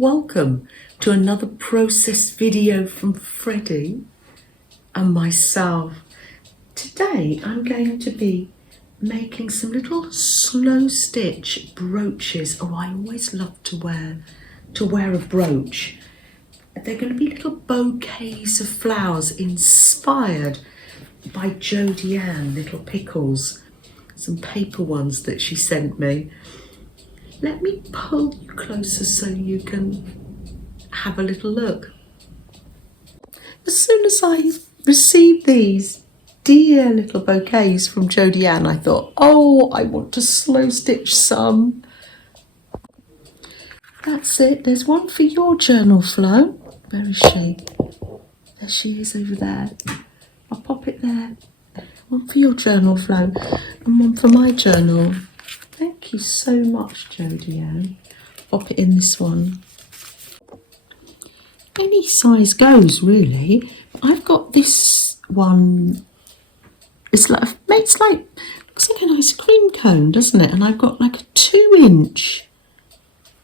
Welcome to another process video from Freddie and myself. Today I'm going to be making some little slow stitch brooches. Oh, I always love to wear a brooch. They're going to be little bouquets of flowers inspired by JodieAnn, little pickles, some paper ones that she sent me. Let me pull you closer so you can have a little look. As soon as I received these dear little bouquets from JodieAnn, I thought, oh, I want to slow stitch some. That's it. There's one for your journal, Flo. Where is she? There she is over there. I'll pop it there. One for your journal, Flo, and one for my journal. Thank you so much, JodieAnn. Pop it in this one. Any size goes, really. I've got this one. It's like looks like an ice cream cone, doesn't it? And I've got like a 2-inch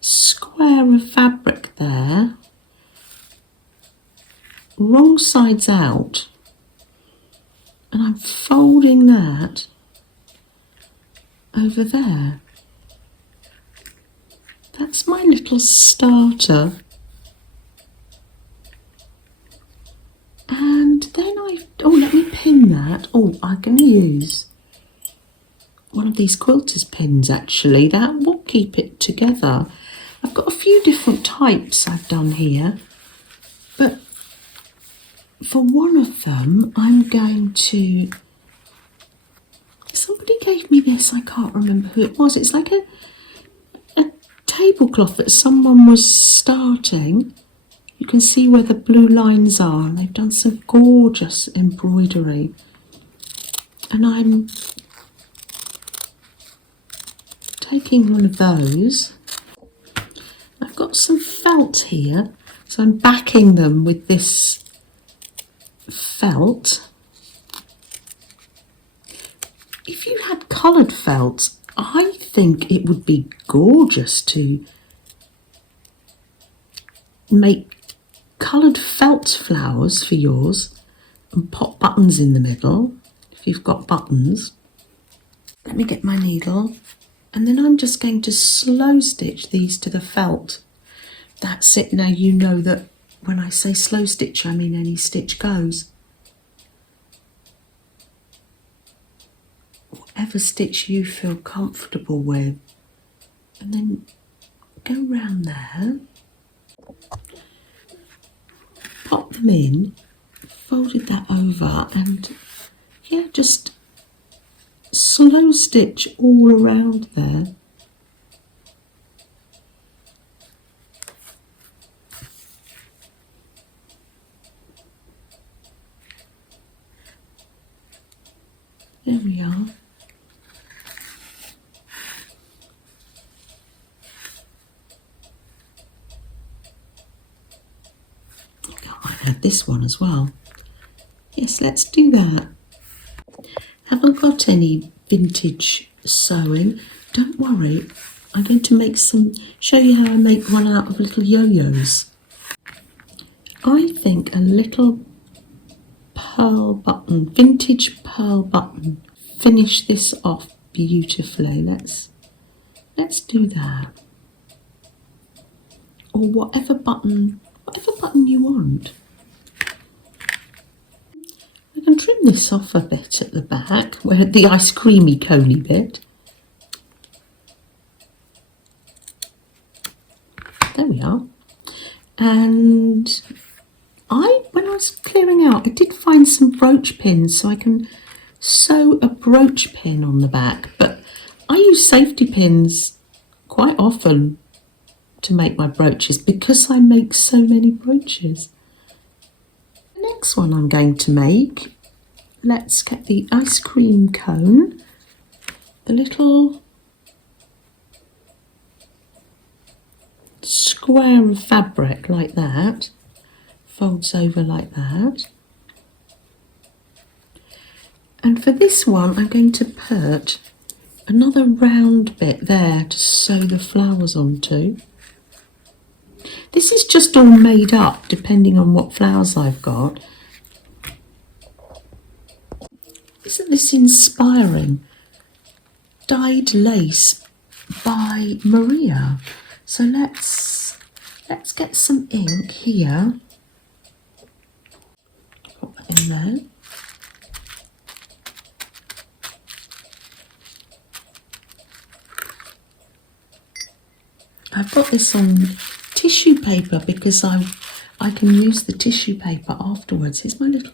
square of fabric there. Wrong sides out. And I'm folding that over there. That's my little starter. And then let me pin that. Oh, I'm going to use one of these quilter's pins actually. That will keep it together. I've got a few different types I've done here, but for one of them I'm going to, somebody gave me this, I can't remember who it was. It's like a tablecloth that someone was starting. You can see where the blue lines are, and they've done some gorgeous embroidery. And I'm taking one of those. I've got some felt here, so I'm backing them with this felt. If you had coloured felt, I think it would be gorgeous to make coloured felt flowers for yours and pop buttons in the middle if you've got buttons. Let me get my needle, and then I'm just going to slow stitch these to the felt. That's it. Now you know that when I say slow stitch, I mean any stitch goes. Whatever stitch you feel comfortable with, and then go round there, pop them in, folded that over, and yeah, just slow stitch all around there. There we are. I had this one as well. Yes, let's do that. Haven't got any vintage sewing. Don't worry. I'm going to show you how I make one out of little yo-yos. I think a little pearl button, vintage pearl button, finish this off beautifully. Let's do that. Or whatever button you want. I can trim this off a bit at the back, where the ice creamy coney bit. There we are. And when I was clearing out, I did find some brooch pins, so I can sew a brooch pin on the back, but I use safety pins quite often to make my brooches because I make so many brooches. The next one I'm going to make, let's get the ice cream cone, the little square of fabric like that, folds over like that. And for this one I'm going to put another round bit there to sew the flowers onto. This is just all made up depending on what flowers I've got. Isn't this inspiring? Dyed lace by Maria. So let's get some ink here. Put that in there. I've got this on tissue paper because I can use the tissue paper afterwards. Here's my little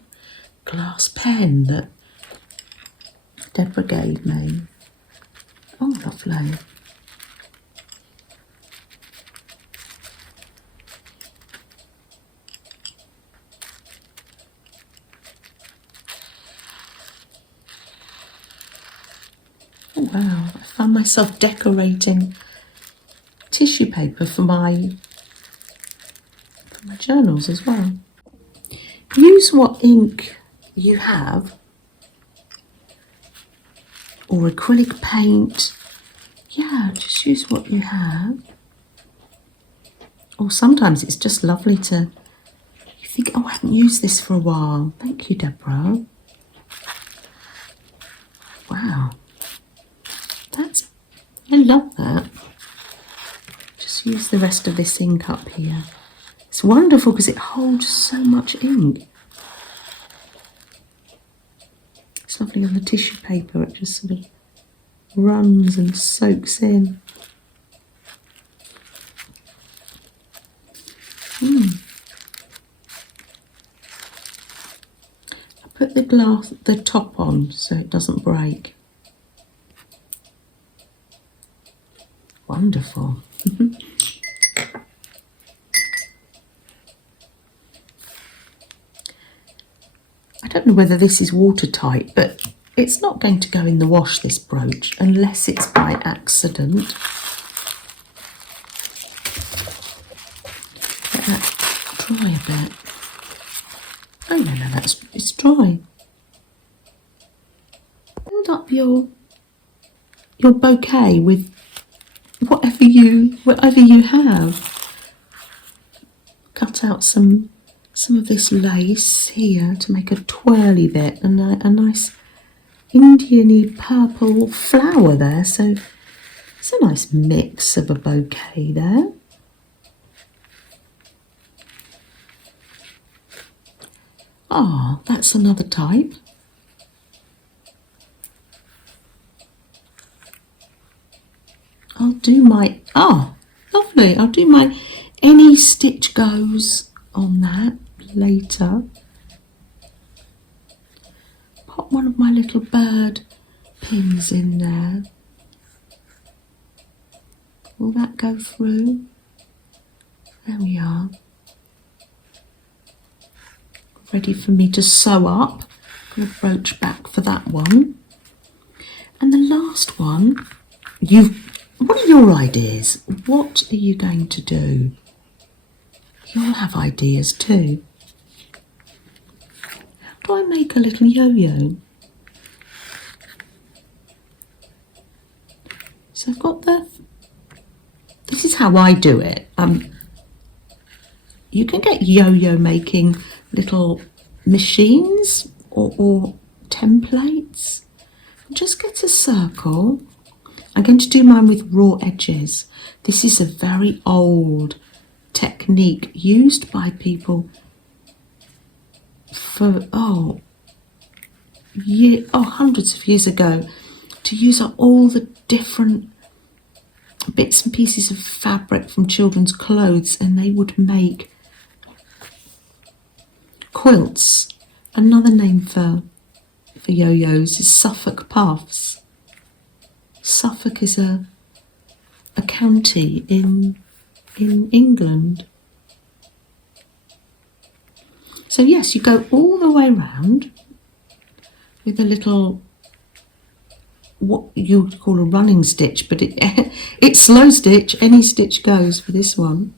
glass pen that Deborah gave me. Oh, lovely. Oh, wow, I found myself decorating tissue paper for my journals as well. Use what ink you have, or acrylic paint. Yeah, just use what you have. Or sometimes it's just lovely to, you think, oh, I haven't used this for a while. Thank you, Deborah. Wow. I love that. Just use the rest of this ink up here. It's wonderful because it holds so much ink. It's lovely on the tissue paper. It just sort of runs and soaks in. I put the top on so it doesn't break. Wonderful. I don't know whether this is watertight, but it's not going to go in the wash, this brooch, unless it's by accident. Let that dry a bit. Oh no, it's dry. Build up your bouquet with whatever you have. Cut out some of this lace here to make a twirly bit and a nice Indian-y purple flower there. So it's a nice mix of a bouquet there. Ah, that's another type. I'll do my, lovely, I'll do my any stitch goes on that later. Pop one of my little bird pins in there. Will that go through? There we are. Ready for me to sew up. I'm going to brooch back for that one. And the last one, what are your ideas? What are you going to do? You'll have ideas too. How do I make a little yo-yo? So I've got this is how I do it. You can get yo-yo making little machines or templates. Just get a circle. I'm going to do mine with raw edges. This is a very old technique used by people for hundreds of years ago, to use up all the different bits and pieces of fabric from children's clothes, and they would make quilts. Another name for yo-yos is Suffolk puffs. Suffolk is a county in England. So yes, you go all the way around with a little, what you would call a running stitch, but it's slow stitch. Any stitch goes for this one.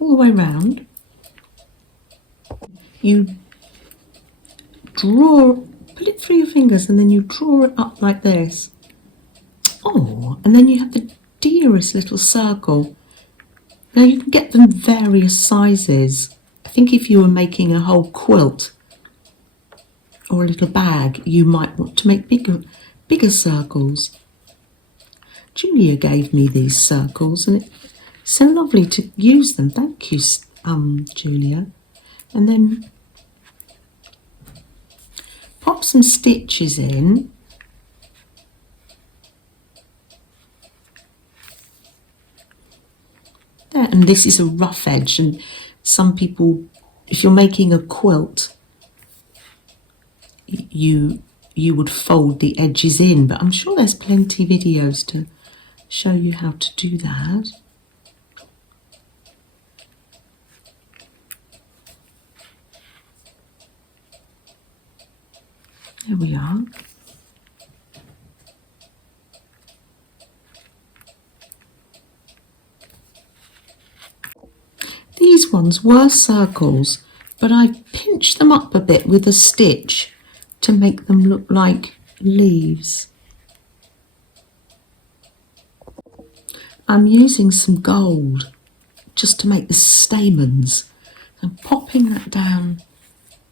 All the way around. You put it through your fingers and then you draw it up like this. Oh, and then you have the dearest little circle. Now you can get them various sizes. I think if you were making a whole quilt or a little bag, you might want to make bigger circles. Julia gave me these circles and it's so lovely to use them. Thank you, Julia. And then pop some stitches in. There, and this is a rough edge, and some people, if you're making a quilt, you would fold the edges in, but I'm sure there's plenty of videos to show you how to do that. There we are. These ones were circles, but I pinched them up a bit with a stitch to make them look like leaves. I'm using some gold just to make the stamens. I'm popping that down,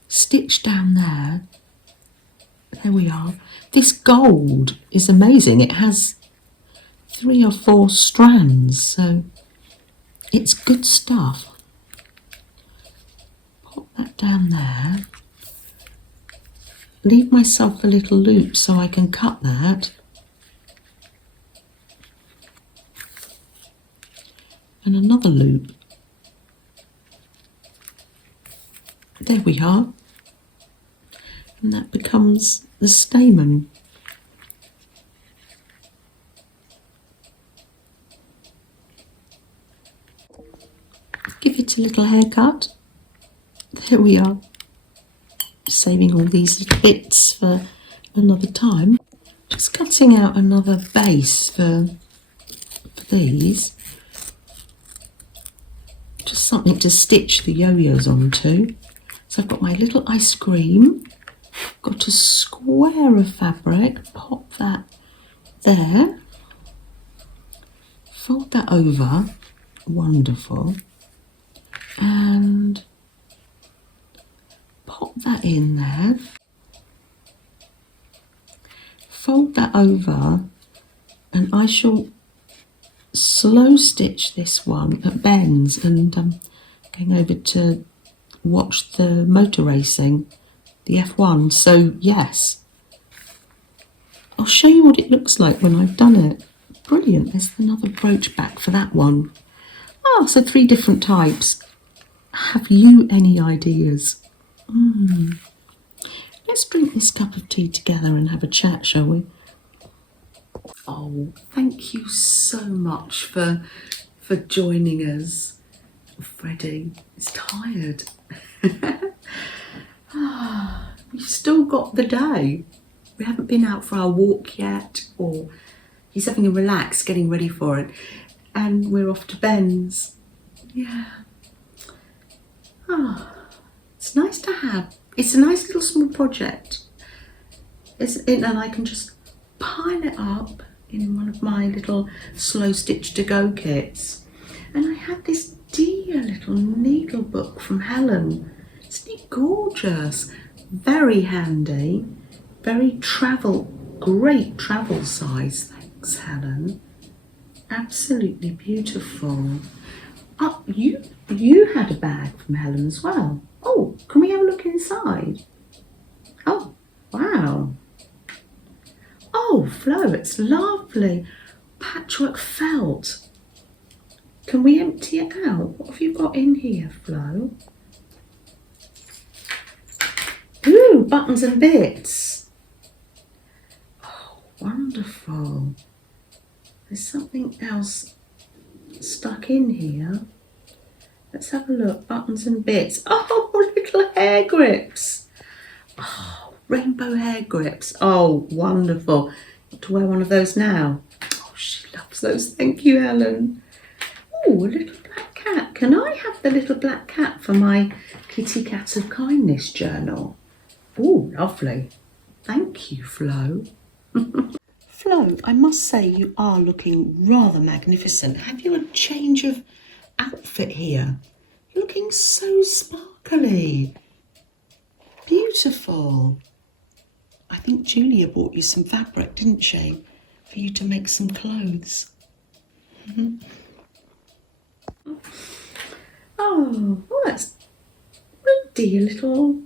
stitch down there. There we are. This gold is amazing. It has 3 or 4 strands, so it's good stuff. Pop that down there. Leave myself a little loop so I can cut that. And another loop. There we are. And that becomes the stamen. Give it a little haircut. There we are. Saving all these little bits for another time. Just cutting out another base for these. Just something to stitch the yo-yos onto. So I've got my little ice cream. Got a square of fabric. Pop that there. Fold that over. Wonderful. And pop that in there. Fold that over, and I shall slow stitch this one at bends, and I'm going over to watch the motor racing, the F1. So yes, I'll show you what it looks like when I've done it. Brilliant. There's another brooch back for that one. Oh, so 3 different types. Have you any ideas? Let's drink this cup of tea together and have a chat, shall we? Oh, thank you so much for joining us. Freddie is tired. We've still got the day. We haven't been out for our walk yet, or he's having a relax, getting ready for it. And we're off to Ben's. Yeah. It's nice to have. It's a nice little small project. And I can just pile it up in one of my little Slowstitch to go kits. And I had this dear little needle book from Helen. Isn't it gorgeous? Very handy. Very great travel size. Thanks, Helen. Absolutely beautiful. Oh, you had a bag from Helen as well. Oh, can we have a look inside? Oh, wow. Oh, Flo, it's lovely. Patchwork felt. Can we empty it out? What have you got in here, Flo? Ooh, buttons and bits. Oh, wonderful. There's something else stuck in here. Let's have a look. Buttons and bits. Oh, little hair grips. Oh, rainbow hair grips. Oh, wonderful. Got to wear one of those now. Oh, she loves those. Thank you, Helen. Oh, a little black cat. Can I have the little black cat for my Kitty Cat of Kindness journal? Oh, lovely. Thank you, Flo. Flo, I must say you are looking rather magnificent. Have you a change of outfit here. You're looking so sparkly. Beautiful. I think Julia bought you some fabric, didn't she? For you to make some clothes. Oh, well, that's a dear little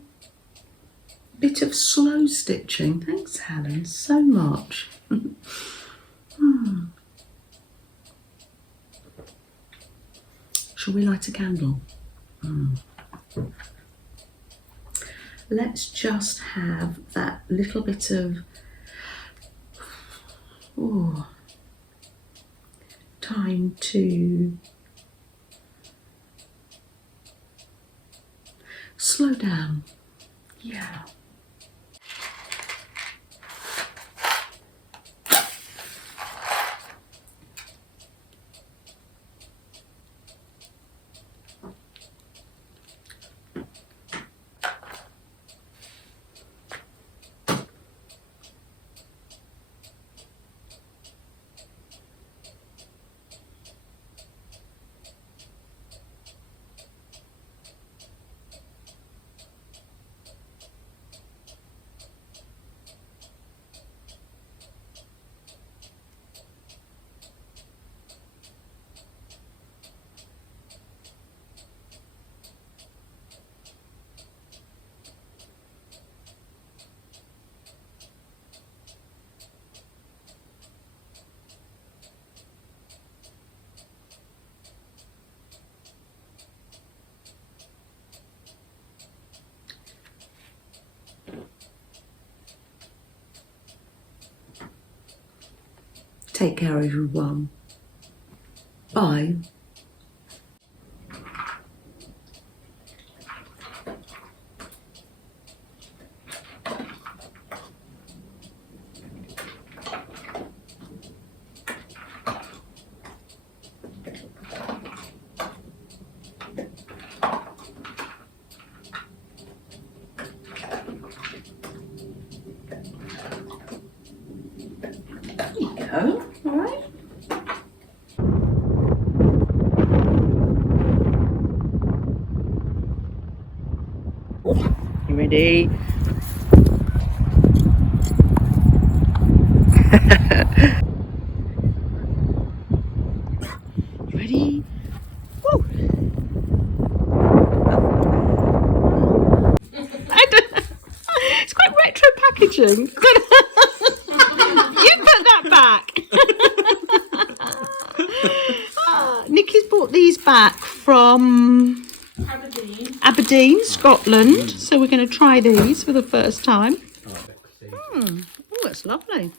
bit of slow stitching. Thanks, Helen, so much. Shall we light a candle? Let's just have that little bit of time to slow down. Yeah. Take care, everyone. Bye. There you go. All right. You ready? You ready? Woo. It's quite retro packaging. You put that back. Nikki's bought these back from Aberdeen, Scotland. So we're going to try these for the first time. Oh, that's lovely.